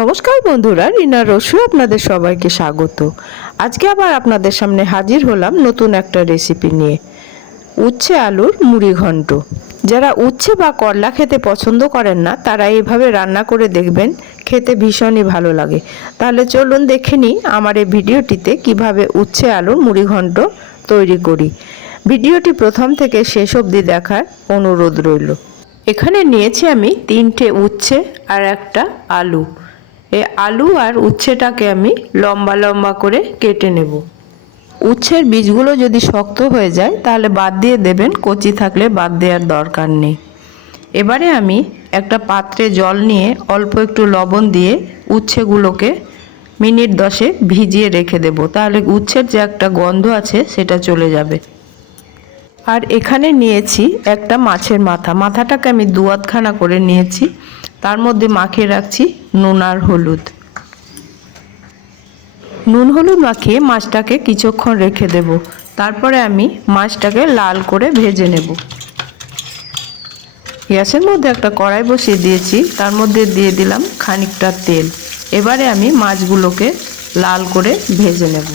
নমস্কার বন্ধুরা, রিনা রসু আপনাদের সবাইকে স্বাগত। আজকে আবার আপনাদের সামনে হাজির হলাম নতুন একটা রেসিপি নিয়ে। উচ্ছে আলুর মুড়ি ঘন্ট। যারা উচ্ছে বা করলা খেতে পছন্দ করেন না, তারা এইভাবে রান্না করে দেখবেন, খেতে ভীষণই ভালো লাগে। তাহলে চলুন দেখে নিই আমার এই ভিডিওটিতে কীভাবে উচ্ছে আলুর মুড়ি ঘন্ট তৈরি করি। ভিডিওটি প্রথম থেকে শেষ অবধি দেখার অনুরোধ রইল। এখানে নিয়েছি আমি তিনটে উচ্ছে আর একটা আলু। এই আলু আর উচ্ছেটাকে আমি লম্বা লম্বা করে কেটে নেব। উচ্ছের বীজগুলো যদি শক্ত হয়ে যায়, তাহলে বাদ দিয়ে দেবেন, কচি থাকলে বাদ দেওয়ার দরকার নেই। এবারে আমি একটা পাত্রে জল নিয়ে অল্প একটু লবণ দিয়ে উচ্ছেগুলোকে মিনিট দশে ভিজিয়ে রেখে দেব। তাহলে উচ্ছের যে একটা গন্ধ আছে, সেটা চলে যাবে। আর এখানে নিয়েছি একটা মাছের মাথা। মাথাটাকে আমি দুয়াতখানা করে নিয়েছি। তার মধ্যে মাখিয়ে রাখছি নুন আর হলুদ। নুন হলুদ মাখিয়ে মাছটাকে কিছুক্ষণ রেখে দেব। তারপরে আমি মাছটাকে লাল করে ভেজে নেব। গ্যাসের মধ্যে একটা কড়াই বসিয়ে দিয়েছি, তার মধ্যে দিয়ে দিলাম খানিকটা তেল। এবারে আমি মাছগুলোকে লাল করে ভেজে নেব।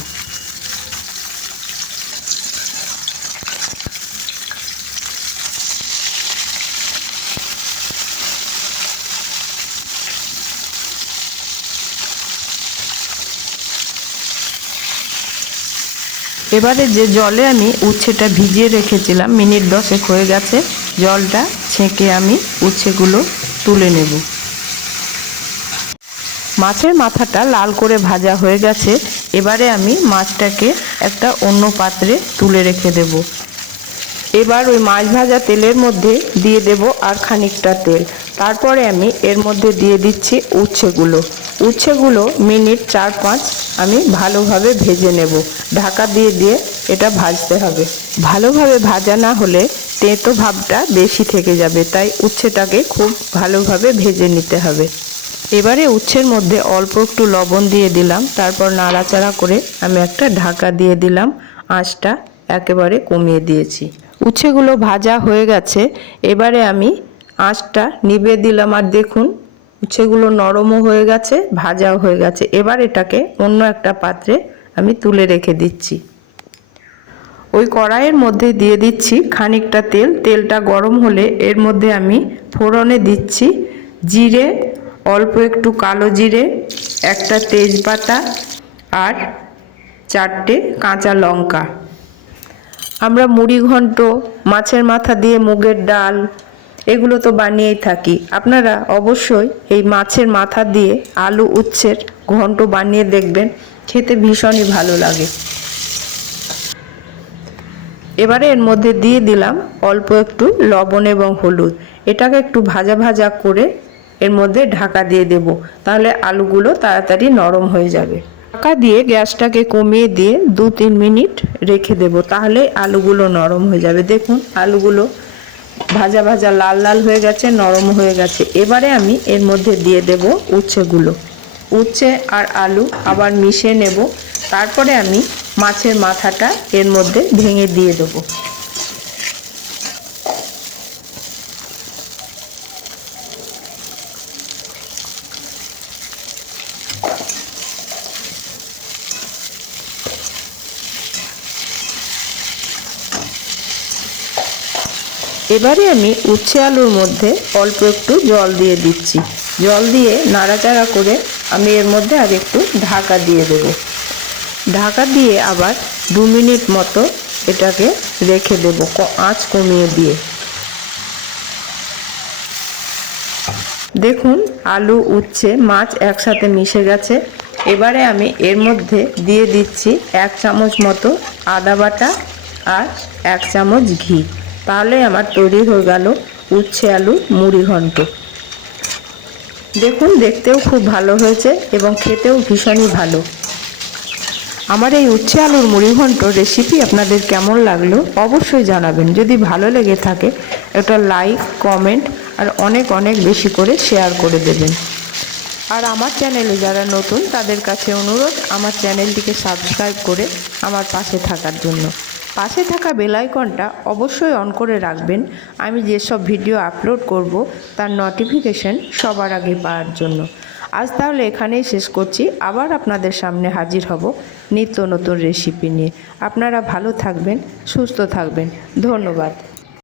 এবারে যে জলে আমি উচ্ছেটা ভিজিয়ে রেখেছিলাম, মিনিট দশেক হয়ে গেছে, জলটা ছেঁকে আমি উচ্ছেগুলো তুলে নেব। মাছের মাথাটা লাল করে ভাজা হয়ে গেছে, এবারে আমি মাছটাকে একটা অন্য পাত্রে তুলে রেখে দেব। এবার ওই মাছ ভাজা তেলের মধ্যে দিয়ে দেব আর খানিকটা তেল। তারপরে আমি এর মধ্যে দিয়ে দিচ্ছি উচ্ছেগুলো। উচ্ছেগুলো মিনিট চার পাঁচ আমি ভালোভাবে ভেজে নেব। ঢাকা দিয়ে দিয়ে এটা ভাজতে হবে। ভালোভাবে ভাজা না হলে তেঁতো ভাবটা বেশি থেকে যাবে, তাই উচ্ছেটাকে খুব ভালোভাবে ভেজে নিতে হবে। এবারে উচ্ছের মধ্যে অল্প একটু লবণ দিয়ে দিলাম, তারপর নাড়াচাড়া করে আমি একটা ঢাকা দিয়ে দিলাম, আঁচটা একেবারে কমিয়ে দিয়েছি। উচ্ছেগুলো ভাজা হয়ে গেছে, এবারে আমি আঁচটা নিভিয়ে দিলাম আর দেখুন, উচ্ছেগুলো নরমও হয়ে গেছে, ভাজাও হয়ে গেছে। এবার এটাকে অন্য একটা পাত্রে আমি তুলে রেখে দিচ্ছি। ওই কড়াইয়ের মধ্যে দিয়ে দিচ্ছি খানিকটা তেল। তেলটা গরম হলে এর মধ্যে আমি ফোড়নে দিচ্ছি জিরে, অল্প একটু কালো জিরে, একটা তেজপাতা আর চারটে কাঁচা লঙ্কা। আমরা মুড়ি ঘন্ট, মাছের মাথা দিয়ে মুগের ডাল, এগুলো তো বানিয়েই থাকি। আপনারা অবশ্যই এই মাছের মাথা দিয়ে আলু উচ্ছের ঘন্ট বানিয়ে দেখবেন। খেতে ভীষণই ভালো লাগে। এবারে এর মধ্যে দিয়ে দিলাম অল্প একটু লবণ এবং হলুদ। এটাকে একটু ভাজা ভাজা করে এর মধ্যে ঢাকা দিয়ে দেব। তাহলে আলুগুলো তাড়াতাড়ি নরম হয়ে যাবে। ঢাকা দিয়ে গ্যাসটাকে কমিয়ে দিয়ে দু তিন মিনিট রেখে দেব, তাহলে আলুগুলো নরম হয়ে যাবে। দেখুন, আলুগুলো ভাজা ভাজা লাল লাল হয়ে গেছে, নরম হয়ে গেছে। এবারে আমি এর মধ্যে দিয়ে দেব উচ্ছেগুলো। উচ্ছে আর আলু আবার মিশিয়ে নেব। তারপরে আমি মাছের মাথাটা এর মধ্যে ভেঙে দিয়ে দেবো। এবারে আমি উচ্ছে আলুর মধ্যে অল্প একটু জল দিয়ে দিচ্ছি। জল দিয়ে নাড়াচাড়া করে আমি এর মধ্যে আর একটু ঢাকা দিয়ে দেব। ঢাকা দিয়ে আবার দু মিনিট মতো এটাকে রেখে দেব আঁচ কমিয়ে দিয়ে। দেখুন, আলু, উচ্ছে, মাছ একসাথে মিশে গেছে। এবারে আমি এর মধ্যে দিয়ে দিচ্ছি এক চামচ মতো আদা বাটা আর এক চামচ ঘি। তাহলে আমার তৈরি হয়ে গেল উচ্ছে আলু, মুড়ি ঘন্ট। দেখুন, দেখতেও খুব ভালো হয়েছে এবং খেতেও ভীষণই ভালো। আমার এই উচ্ছে আলুর, মুড়ি ঘন্ট রেসিপি আপনাদের কেমন লাগল অবশ্যই জানাবেন। যদি ভালো লেগে থাকে, একটা লাইক কমেন্ট আর অনেক অনেক বেশি করে শেয়ার করে দেবেন। আর আমার চ্যানেলে যারা নতুন, তাদের কাছে অনুরোধ, আমার চ্যানেলটিকে সাবস্ক্রাইব করে আমার পাশে থাকার জন্য। পাশে থাকা বেলাইকনটা অবশ্যই অন করে রাখবেন। আমি যেসব ভিডিও আপলোড করব, তার নোটিফিকেশন সবার আগে পাওয়ার জন্য। আজ তাহলে এখানেই শেষ করছি। আবার আপনাদের সামনে হাজির হব নিত্য নতুন রেসিপি নিয়ে। আপনারা ভালো থাকবেন, সুস্থ থাকবেন। ধন্যবাদ।